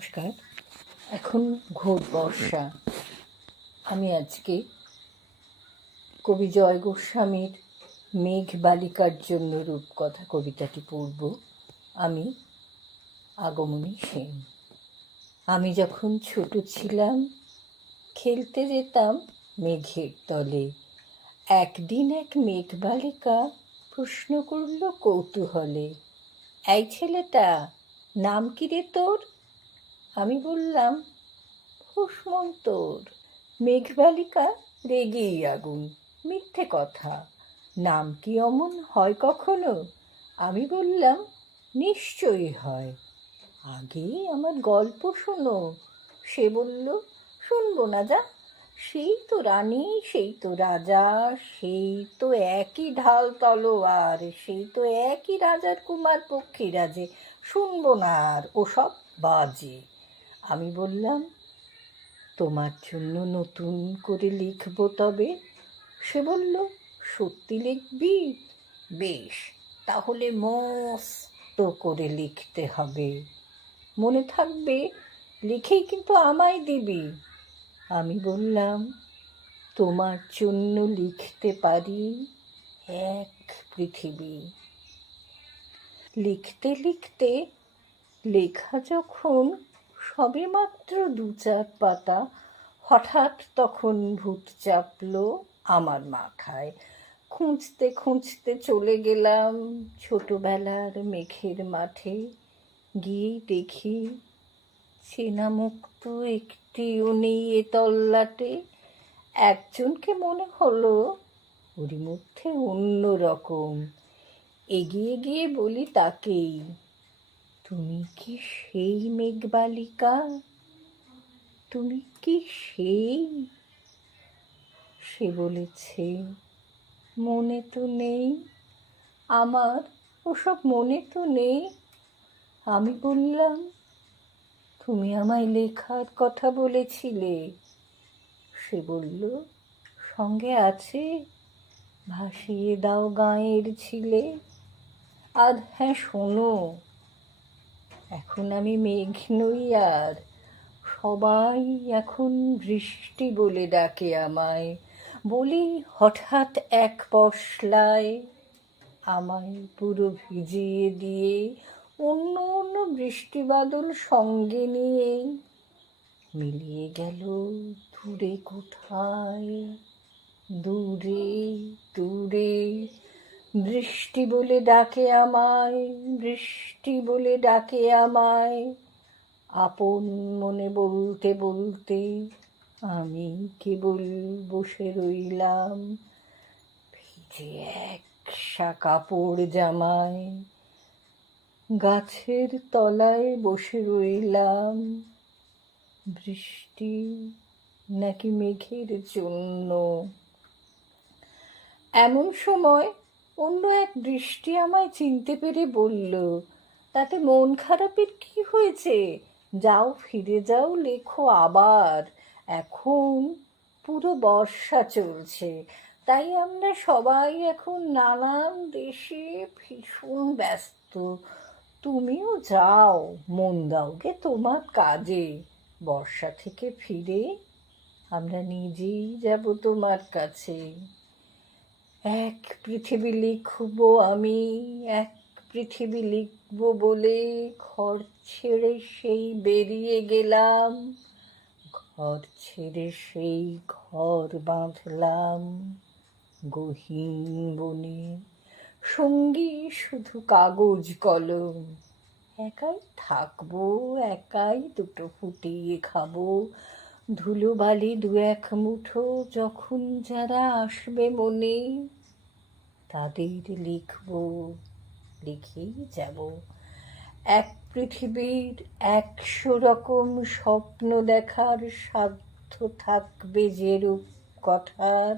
নমস্কার। এখন ঘোর বর্ষা। আমি আজকে কবি জয় গোস্বামীর মেঘ বালিকার জন্য রূপকথা কবিতাটি পড়ব। আমি আগমনী সেন। আমি যখন ছোট ছিলাম খেলতে যেতাম মেঘের তলে। একদিন এক মেঘ বালিকা প্রশ্ন করল কৌতূহলে, এই ছেলেটা, নাম কি রে তোর? আমি বললাম, হুসমন্তর। মেঘবালিকা রেগেই আগুন, মিথ্যে কথা, নাম কি অমন হয় কখনো? আমি বললাম, নিশ্চয়ই হয়, আগে আমার গল্প শোনো। সে বলল, শুনবো না যা, সেই তো রানী, সেই তো রাজা, সেই তো একই ঢাল তলোয়ার, সেই তো একই রাজার কুমার পক্ষীরাজে, শুনবো না আর ওসব বাজে। আমি বললাম, তোমার জন্য নতুন করে লিখবো তবে। সে বলল, সত্যি লিখবি? বেশ, তাহলে মস্ত করে লিখতে হবে, মনে থাকবে, লিখেই কিন্তু আমায় দিবি। আমি বললাম, তোমার জন্য লিখতে পারি এক পৃথিবী। লিখতে লিখতে লেখা যখন সবেমাত্র ২-৪ পাতা, হঠাৎ তখন ভূত চাপল আমার মাথায়। খুঁজতে খুঁজতে চলে গেলাম ছোটবেলার মেঘের মাঠে। গিয়ে দেখি চেনা মুখ তো একটিও নেই এ তল্লাটে। একজনকে মনে হলো, ওর মধ্যে অন্য রকম। এগিয়ে গিয়ে বলি তাকেই, তুমি কি সেই মেঘবালিকা? তুমি কি সেই? সে বলেছে, মনে তো নেই আমার, ওসব মনে তো নেই। আমি বললাম, তুমি আমায় লেখার কথা বলেছিলে। সে বলল, সঙ্গে আছে, ভাসিয়ে দাও গাঁয়ের ছিলে। আর হ্যাঁ শোনো, এখন আমি মেঘ নই আর, সবাই এখন বৃষ্টি বলে ডাকে আমায়। বলি হঠাৎ এক পশলায় আমায় পুরো ভিজিয়ে দিয়ে অন্য অন্য বৃষ্টি বাদল সঙ্গে নিয়ে মিলিয়ে গেল দূরে কোথায়, দূরে দূরে। বৃষ্টি বলে ডাকে আমায়, বৃষ্টি বলে ডাকে আমায়। আপন মনে বলতে বলতে আমি কেবল বসে রইলাম ভিজে একসা কাপড় জামায়। গাছের তলায় বসে রইলাম, বৃষ্টি নাকি মেঘের জন্য। এমন সময় অন্য এক দৃষ্টি আমায় চিনতে পেরে বলল, তাতে মন খারাপের কি হয়েছে? যাও, ফিরে যাও, লেখো আবার। এখন পুরো বর্ষা চলছে, তাই আমরা সবাই এখন নানান দেশে ভীষণ ব্যস্ত। তুমিও যাও, মন দাও গে তোমার কাজে। বর্ষা থেকে ফিরে আমরা নিজেই যাব তোমার কাছে। এক পৃথিবী লিখব আমি, এক পৃথিবী লিখব বলে ঘর ছেড়ে সেই বেরিয়ে গেলাম। ঘর ছেড়ে সেই ঘর বাঁধলাম গহীন বনে, সঙ্গী শুধু কাগজ কলম। একাই থাকবো, একাই দুটো ফুটিয়ে খাবো, ধুলোবালি ২-১ মুঠো যখন যারা আসবে মনে, তাদের লিখবো, লিখেই যাব। এক পৃথিবীর ১০০ রকম স্বপ্ন দেখার সাধ্য থাকবে যে রূপকথার,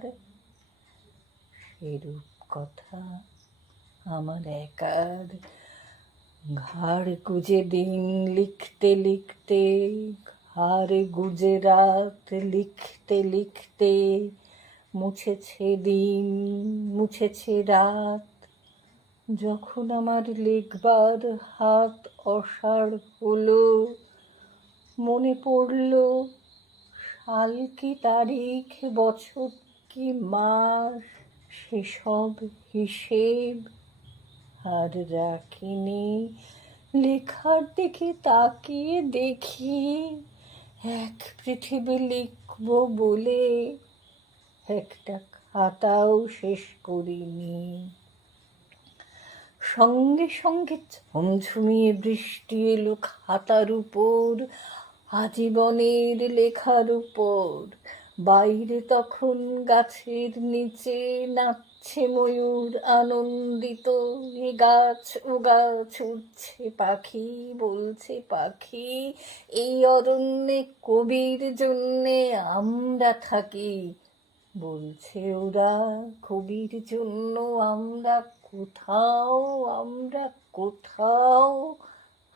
সে রূপকথা আমার একার। ঘাড় গুজে দিন লিখতে লিখতে, ঘাড় গুজে রাত লিখতে লিখতে, মুছেছে দিন, মুছেছে রাত। যখন আমার লিখবার হাত অসাড় হলো, মনে পড়ল সাল কি তারিখ, বছর কি মাস, সেসব হিসেব আর রাখিনি। লেখার দিকে তাকিয়ে দেখি এক পৃথিবী লিখব বলে একটা খাতাও শেষ করিনি। সঙ্গে সঙ্গে ঝমঝমিয়ে বৃষ্টি এলো খাতার উপর, আজীবনের লেখার উপর। বাইরে তখন গাছের নিচে নাচছে ময়ূর আনন্দিত। এ গাছ ও গাছ, উঠছে পাখি, বলছে পাখি, এই অরণ্যে কবির জন্যে আমরা থাকি। বলছে ওরা, কবির জন্য আমরা কোথাও, আমরা কোথাও,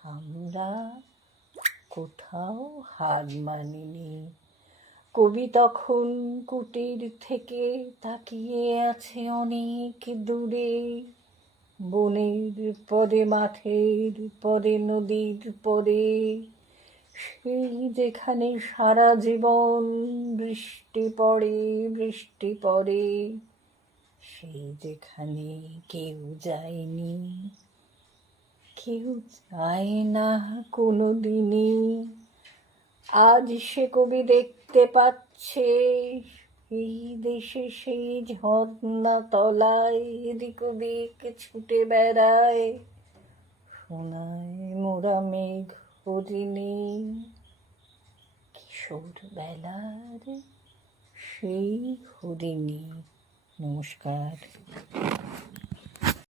আমরা কোথাও হার মানিনি। কবি তখন কুটির থেকে তাকিয়ে আছে অনেক দূরে, বনের পরে, মাঠের পরে, নদীর পরে, সেই যেখানে সারা জীবন বৃষ্টি পড়ে, বৃষ্টি পড়ে, সেই যেখানে কেউ যায়নি, কেউ যায় না কোনো দিনই। আজ সে কবি দেখতে পাচ্ছে এই দেশে সেই ঝর্ণা তলায় এদিক ওদিক ছুটে বেড়ায় সোনায় মোরা মেঘ হরিণী। কিশোর বেলার সেই হরিণী। নমস্কার।